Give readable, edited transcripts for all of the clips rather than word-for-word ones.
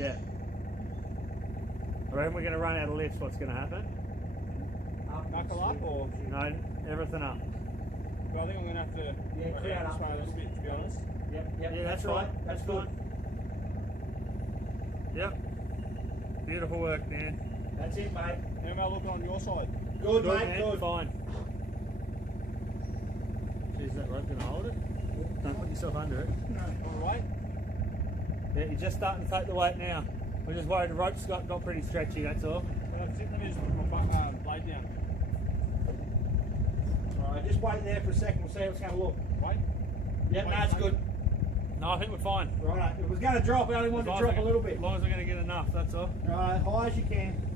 Yeah. I reckon we're going to run out of lifts. What's going to happen? Knuckle up or? No, everything up. Well, I think I'm going to have to clear it up this way a little bit, to be honest. Yep, Yeah, that's right. That's good. Yep. Beautiful work, Dan. That's it, mate. How am I looking on your side? Good, Good, mate, man. good. Fine. Is that rope going to hold it? Don't put yourself under it. All right. Yeah, you're just starting to take the weight now. We're just worried the rope's got pretty stretchy, that's all. Let me just put my blade down. Alright, just wait there for a second. We'll see how it's going to look. Wait. Yep, no, it's good. No, I think we're fine. Right, it was going to drop. I only wanted to drop a little bit. As long as we're going to get enough, that's all. Right, high as you can.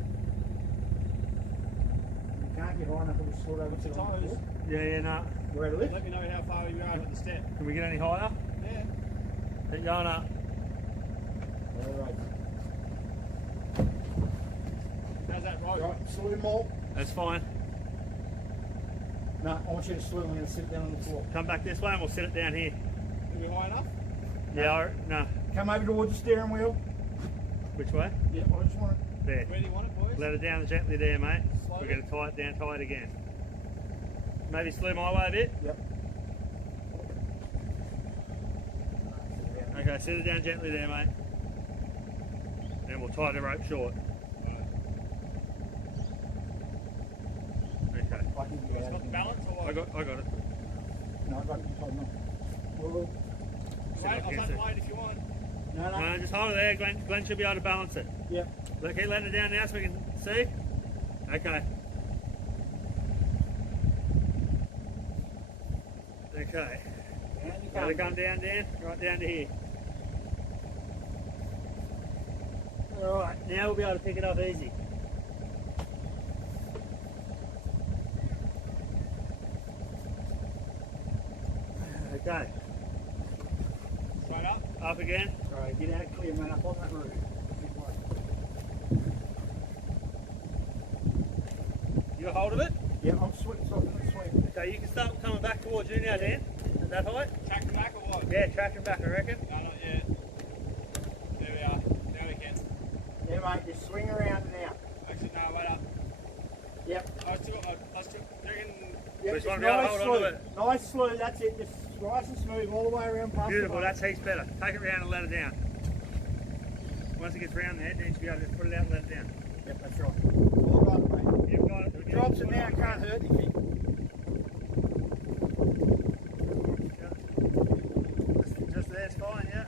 You can't get high enough to sort over What's to the toes? Yeah, no. You ready to lift? Let me know how far you are with the step. Can we get any higher? Yeah. Keep going up. Alright. How's that rope? Right, salute them all. That's fine. No, I want you to salute them. I'm going to sit down on the floor. Come back this way and we'll sit it down here. Are we high enough? Yeah, no. Come over towards the steering wheel. Which way? Yep, I just want it. There. Where do you want it, boys? Let it down gently there, mate. Slowly? We're going to tie it down, tie it again. Maybe slew my way a bit. Yep. Okay, sit it down gently there, mate. And we'll tie the rope short. Okay. I can get It's out got of the here. balance or what? I got it. No, I got it. Well, Wait, I'll take the blade if you want. no, no. No, just hold it there. Glenn should be able to balance it. Yep. Keep letting it down now so we can see. Okay. Okay. Down you Let it come. come down, Dan. Right down to here. Alright, now we'll be able to pick it up easy. Okay. Straight up. Up again. Alright, get out clear, man. Up on that roof. You got hold of it? Yeah, I'm sweating, so I'm going to swing. Okay, you can start coming back towards you now, Dan. Is that height? Track them back or what? Yeah, tracking back, I reckon. No, not yet. There we are. Now we can. Yeah, mate, just swing around and out. Actually, no, wait up. Yep. I still got my. You reckon? Yep, Just just wanna be able to nice hold on to slew. it. Nice slew, that's it. Just nice and smooth all the way around past Beautiful, the that's heaps better. Take it round and let it down. Once it gets round there, then you should be able to just put it out and let it down. Yep, that's right. All right, mate. You've got it. If it drops it now, it can't hurt anything. Just there's fine, yeah.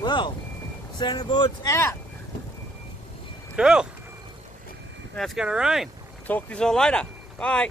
Well, centerboard's out. Cool. Now it's going to rain. Talk to you all later. Bye.